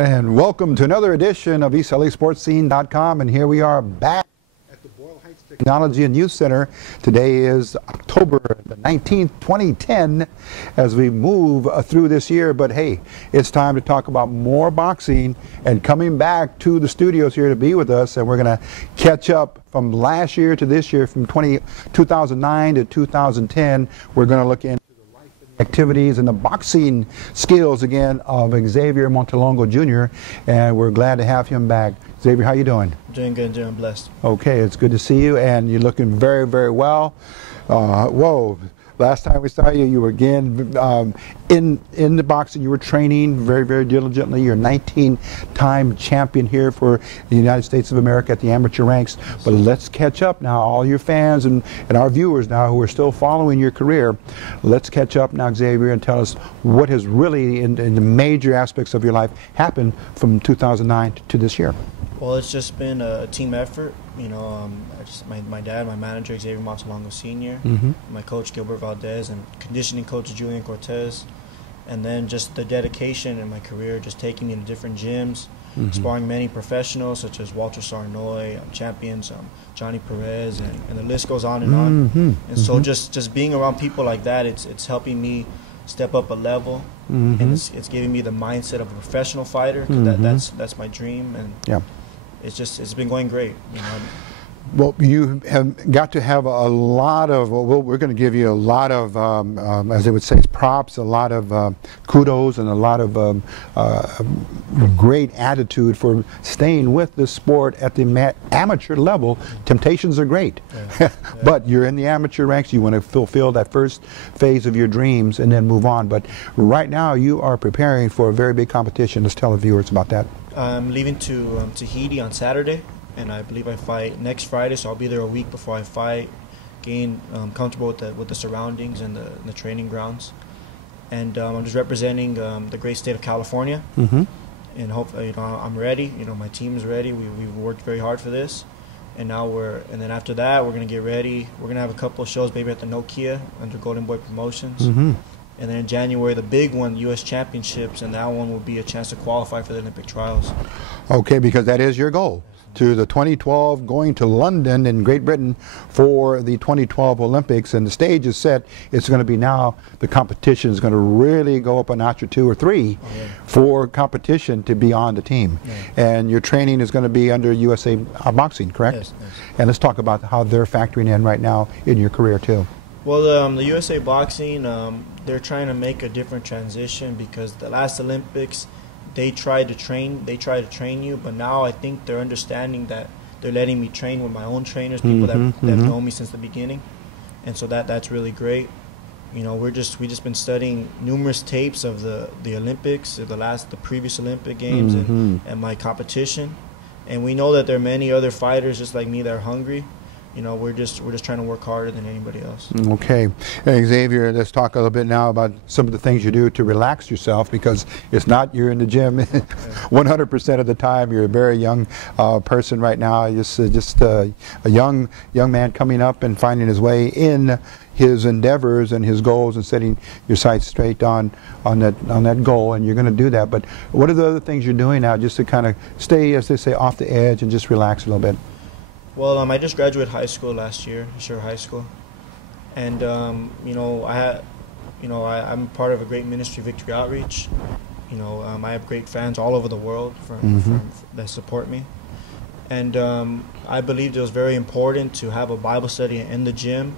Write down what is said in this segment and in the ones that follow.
And welcome to another edition of EastLASportsScene.com, and here we are back at the Boyle Heights Technology and Youth Center. Today is October the 19th, 2010, as we move through this year. But hey, it's time to talk about more boxing, and coming back to the studios here to be with us, and we're going to catch up from last year to this year, from 2009 to 2010. We're going to look into activities and the boxing skills again of Xavier Montalongo Jr. and we're glad to have him back. Xavier, how you doing? Doing good, doing blessed. Okay, it's good to see you, and you're looking very, very well. Whoa. Last time we saw you, you were again in the boxing. You were training very, very diligently. You're a 19-time champion here for the United States of America at the amateur ranks. But let's catch up now, all your fans and our viewers now who are still following your career. Let's catch up now, Xavier, and tell us what has really, in the major aspects of your life, happened from 2009 to this year. Well, it's just been a team effort. You know, my dad, my manager, Xavier Montalongo Sr., my coach, Gilbert Valdez, and conditioning coach, Julian Cortez. And then just the dedication in my career, just taking me to different gyms, sparring many professionals such as Walter Sarnoy, champions, Johnny Perez, and the list goes on and on. And so just being around people like that, it's helping me step up a level, and it's giving me the mindset of a professional fighter, 'cause that's my dream, and it's been going great, you know. Well, you have got to have a lot of, well, we're going to give you a lot of, as they would say, props, a lot of kudos, and a lot of great attitude for staying with this sport at the amateur level. Temptations are great, but you're in the amateur ranks. You want to fulfill that first phase of your dreams and then move on. But right now, you are preparing for a very big competition. Let's tell the viewers about that. I'm leaving to Tahiti on Saturday, and I believe I fight next Friday, so I'll be there a week before I fight, gain comfortable with the surroundings and the training grounds. And I'm just representing the great state of California, and hopefully, you know, I'm ready. You know, my team is ready. We've worked very hard for this, and now and then after that, we're gonna get ready. We're gonna have a couple of shows, maybe at the Nokia under Golden Boy Promotions. And then in January, the big one, U.S. Championships, and that one will be a chance to qualify for the Olympic trials. Okay, because that is your goal. To the 2012, going to London in Great Britain for the 2012 Olympics, and the stage is set. It's going to be now, the competition is going to really go up a notch or two or three for competition to be on the team. And your training is going to be under USA Boxing, correct? Yes. And let's talk about how they're factoring in right now in your career too. Well, the USA Boxing, they're trying to make a different transition, because the last Olympics, they tried to train you, but now I think they're understanding that they're letting me train with my own trainers, people that have known me since the beginning, and so that's really great. You know, we just been studying numerous tapes of the Olympics, the previous Olympic Games, and my competition, and we know that there are many other fighters just like me that are hungry. You know, we're just trying to work harder than anybody else. Okay, and Xavier, let's talk a little bit now about some of the things you do to relax yourself, because it's not you're in the gym 100% of the time. You're a very young person right now. Just a young man coming up and finding his way in his endeavors and his goals, and setting your sights straight on that goal, and you're going to do that. But what are the other things you're doing now, just to kind of stay, as they say, off the edge and just relax a little bit? Well, I just graduated high school last year, Sure High School, and you know, I'm part of a great ministry, Victory Outreach. You know, I have great fans all over the world that support me, and I believed it was very important to have a Bible study in the gym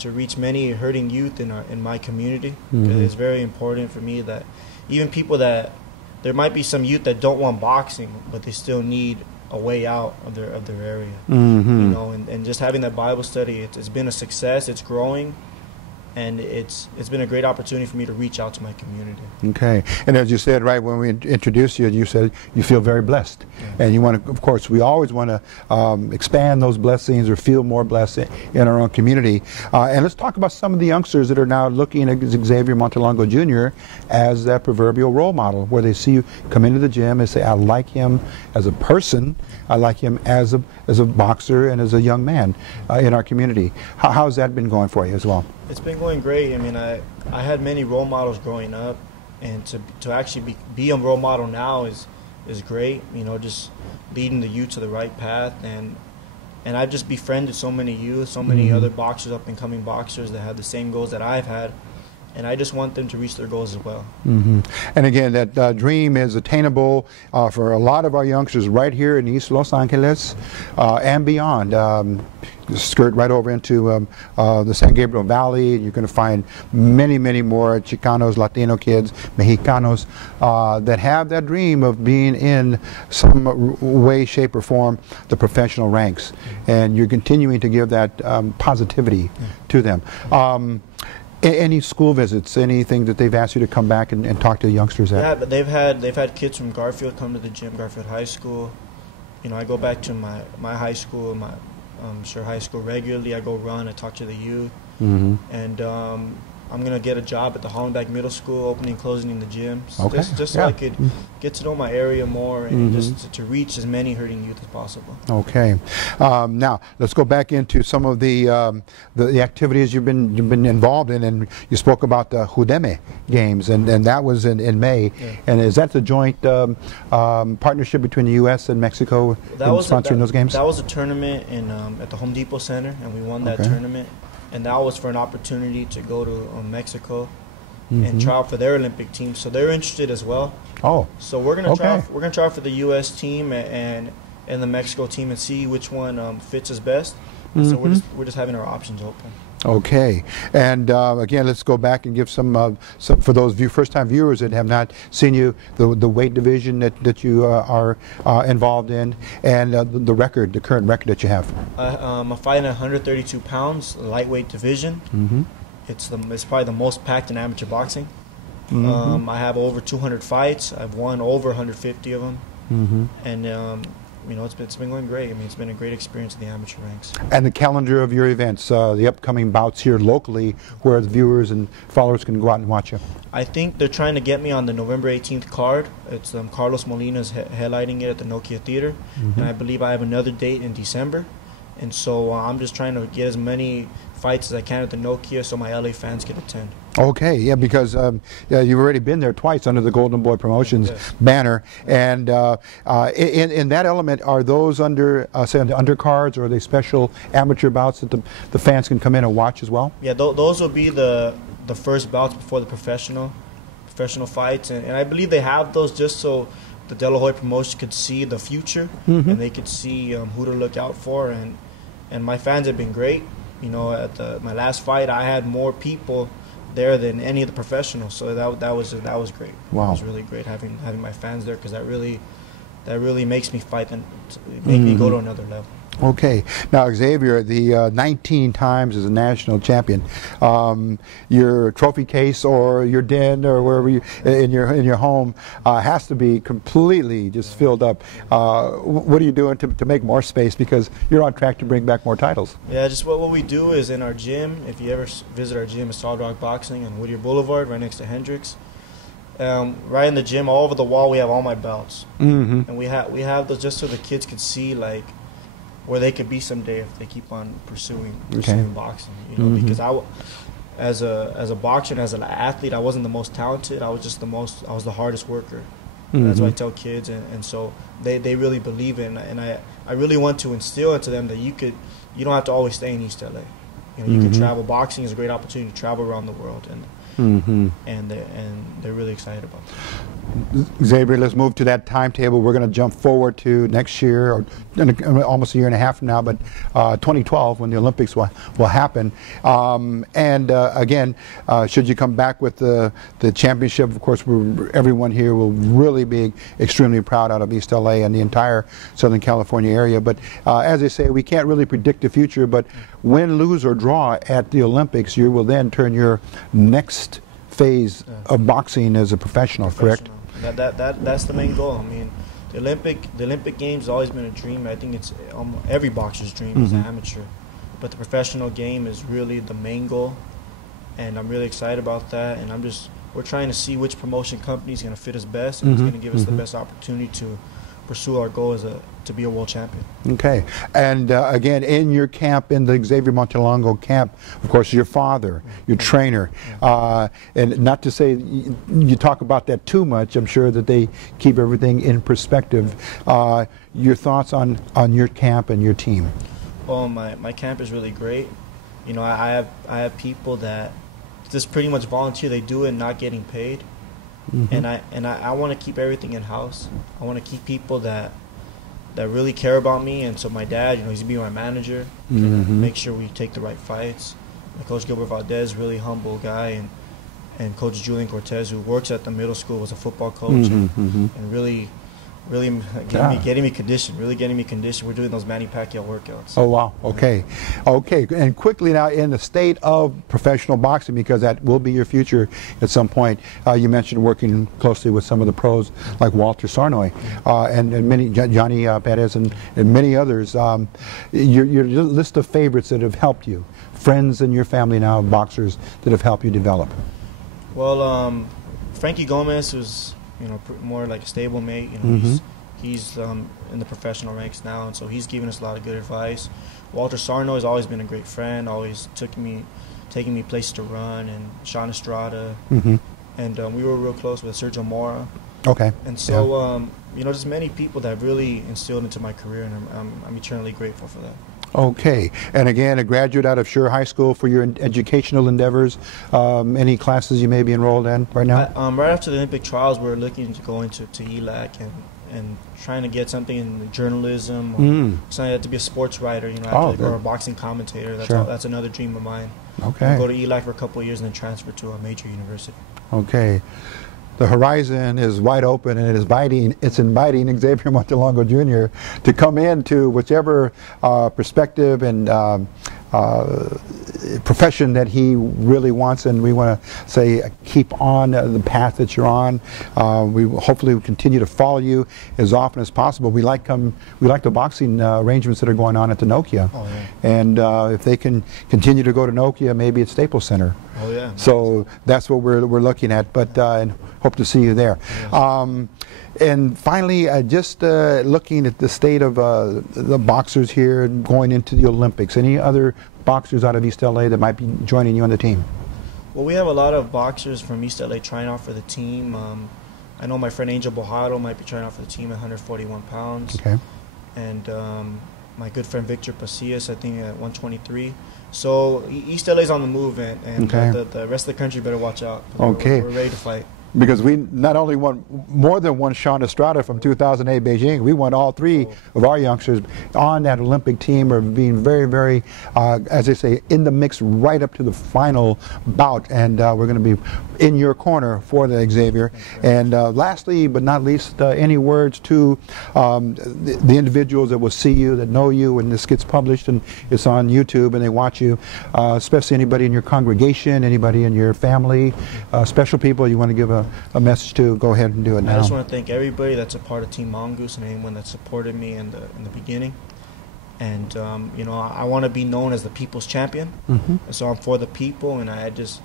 to reach many hurting youth in my community. It's very important for me that even people that there might be some youth that don't want boxing, but they still need a way out of their area, you know, and just having that Bible study, it's been a success. It's growing, and it's been a great opportunity for me to reach out to my community. Okay, and as you said, right, when we introduced you, you said you feel very blessed, and you want to, of course, we always want to expand those blessings or feel more blessed in our own community. And let's talk about some of the youngsters that are now looking at Xavier Montalongo Jr. as that proverbial role model, where they see you come into the gym and say, I like him as a person, I like him as a boxer and as a young man in our community. How's that been going for you as well? It's been going great. I mean, I had many role models growing up, and to actually be a role model now is is great. You know, just leading the youth to the right path, and I've just befriended so many youth, so many other boxers, up and coming boxers that have the same goals that I've had. And I just want them to reach their goals as well. And again, that dream is attainable for a lot of our youngsters right here in East Los Angeles and beyond. Skirt right over into the San Gabriel Valley. You're going to find many, many more Chicanos, Latino kids, Mexicanos that have that dream of being in some way, shape, or form the professional ranks. And you're continuing to give that positivity to them. Any school visits, anything that they've asked you to come back and talk to the youngsters at? Yeah, but they've had kids from Garfield come to the gym, Garfield High School. You know, I go back to my high school, my high school regularly. I go run, I talk to the youth. And I'm going to get a job at the Hollenbeck Middle School, opening and closing in the gyms. Okay. Just so I could get to know my area more and just to reach as many hurting youth as possible. Okay. Now, let's go back into some of the activities you've been involved in, and you spoke about the Judeme Games, and that was in May. Yeah. And is that the joint partnership between the U.S. and Mexico in sponsoring those games? That was a tournament at the Home Depot Center, and we won that tournament. And that was for an opportunity to go to Mexico and try out for their Olympic team. So they're interested as well. Oh. So we're gonna try. We're gonna try for the U.S. team and the Mexico team and see which one fits us best. So we're just having our options open. Okay, and again, let's go back and give some for those first-time viewers that have not seen you, the weight division that you are involved in, and the current record that you have. I'm fighting at 132 pounds, lightweight division. It's probably the most packed in amateur boxing. I have over 200 fights. I've won over 150 of them, and you know, it's been going great. I mean, it's been a great experience in the amateur ranks. And the calendar of your events, the upcoming bouts here locally, where the viewers and followers can go out and watch you. I think they're trying to get me on the November 18th card. It's Carlos Molina's headlining it at the Nokia Theater, and I believe I have another date in December. And so I'm just trying to get as many fights as I can at the Nokia so my LA fans can attend. Okay, yeah, because you've already been there twice under the Golden Boy Promotions banner, and in that element, are those under say on the undercards, or are they special amateur bouts that the fans can come in and watch as well? Yeah, those will be the first bouts before the professional fights, and I believe they have those just so the De La Hoya promotion could see the future and they could see who to look out for, and my fans have been great. You know, at my last fight, I had more people there than any of the professionals, so that was great. Wow, it was really great having my fans there, because that really makes me fight and make me go to another level. Okay, now Xavier, the 19 times as a national champion, your trophy case or your den or wherever you in your home has to be completely just filled up. What are you doing to make more space, because you're on track to bring back more titles? Yeah, just what we do is in our gym. If you ever visit our gym, it's Solid Rock Boxing on Whittier Boulevard, right next to Hendrix. Right in the gym, all over the wall, we have all my belts, and we have those just so the kids could see like where they could be someday if they keep on pursuing boxing. You know, because as a boxer and as an athlete, I wasn't the most talented. I was the hardest worker. That's what I tell kids, and so they really believe in, and I really want to instill into them that you don't have to always stay in East LA. You know, you can travel. Boxing is a great opportunity to travel around the world, and they're really excited about it. Xavier, let's move to that timetable. We're going to jump forward to next year, or almost a year and a half from now, but 2012 when the Olympics will happen. Again, should you come back with the championship, of course, everyone here will really be extremely proud out of East LA and the entire Southern California area. But as they say, we can't really predict the future, but win, lose, or draw at the Olympics, you will then turn your next phase of boxing as a professional, correct? That's the main goal. I mean, the Olympic Games has always been a dream. I think it's every boxer's dream as an amateur, but the professional game is really the main goal, and I'm really excited about that. And we're trying to see which promotion company is going to fit us best and is going to give us the best opportunity to pursue our goal as to be a world champion. Okay. And again, in your camp, in the Xavier Montalongo camp, of course, your father, your trainer, and not to say you talk about that too much, I'm sure that they keep everything in perspective. Your thoughts on your camp and your team? Well, my camp is really great. You know, I have people that just pretty much volunteer. They do it not getting paid. And I want to keep everything in house. I want to keep people that really care about me. And so my dad, you know, he's gonna be my manager. Make sure we take the right fights. And Coach Gilbert Valdez, really humble guy, and Coach Julian Cortez, who works at the middle school, was a football coach, and really getting me conditioned. We're doing those Manny Pacquiao workouts. Oh, wow. Okay. Okay. And quickly now, in the state of professional boxing, because that will be your future at some point, you mentioned working closely with some of the pros like Walter Sarnoy and many, Johnny Perez and many others. Your list of favorites that have helped you, friends in your family now, boxers that have helped you develop. Well, Frankie Gomez was, you know, more like a stable mate. You know, he's in the professional ranks now, and so he's giving us a lot of good advice. Walter Sarno has always been a great friend, always taking me places to run, and Sean Estrada, and we were real close with Sergio Mora. Okay. And so, you know, just many people that really instilled into my career, and I'm eternally grateful for that. Okay. And again, a graduate out of Sure High School for your educational endeavors. Any classes you may be enrolled in right now? Right after the Olympic trials, we're looking to go into ELAC and trying to get something in journalism or something to be a sports writer, you know, or a boxing commentator. That's another dream of mine. Okay. Go to ELAC for a couple of years and then transfer to a major university. Okay. The horizon is wide open, and it's inviting Xavier Montalongo Jr. to come into whichever perspective and profession that he really wants, and we want to say keep on the path that you're on. We hopefully will continue to follow you as often as possible. We like the boxing arrangements that are going on at the Nokia, and if they can continue to go to Nokia, maybe at Staples Center. Oh yeah. So that's what we're looking at, but and hope to see you there. And finally, just looking at the state of the boxers here and going into the Olympics. Any other boxers out of East LA that might be joining you on the team? Well, we have a lot of boxers from East LA trying out for the team. I know my friend Angel Bojado might be trying out for the team at 141 pounds. Okay. And my good friend Victor Pasillas, I think, at 123. So East LA's on the move, and the rest of the country better watch out. Okay. We're ready to fight. Because we not only won more than one Sean Estrada from 2008 Beijing, we won all three of our youngsters on that Olympic team, or being very, very, as they say, in the mix right up to the final bout. And we're going to be in your corner for the Xavier. And lastly, but not least, any words to the individuals that will see you, that know you, when this gets published and it's on YouTube and they watch you, especially anybody in your congregation, anybody in your family, special people you want to give a message to. Go ahead and do it now. I just want to thank everybody that's a part of Team Mongoose and anyone that supported me in the beginning. And you know, I want to be known as the people's champion. And so I'm for the people, and I'm just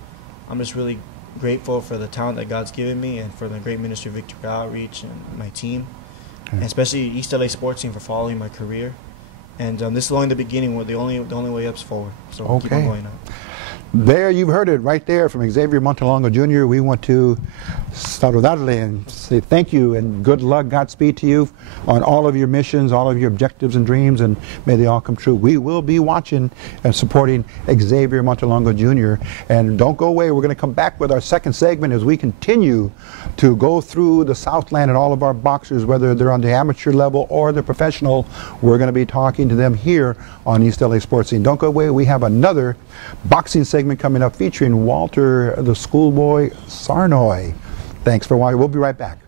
really grateful for the talent that God's given me, and for the great ministry of Victory Outreach and my team, and especially East LA Sports Team for following my career. And this is only the beginning. We're the only way up's forward. So we'll keep on going up. There, you've heard it right there from Xavier Montalongo Jr. We want to saludarle and say thank you and good luck, Godspeed to you on all of your missions, all of your objectives and dreams, and may they all come true. We will be watching and supporting Xavier Montalongo Jr. And don't go away. We're going to come back with our second segment as we continue to go through the Southland and all of our boxers, whether they're on the amateur level or the professional. We're going to be talking to them here on East LA Sports Scene. Don't go away. We have another boxing segment coming up featuring Walter the Schoolboy Sarnoy. Thanks for watching. We'll be right back.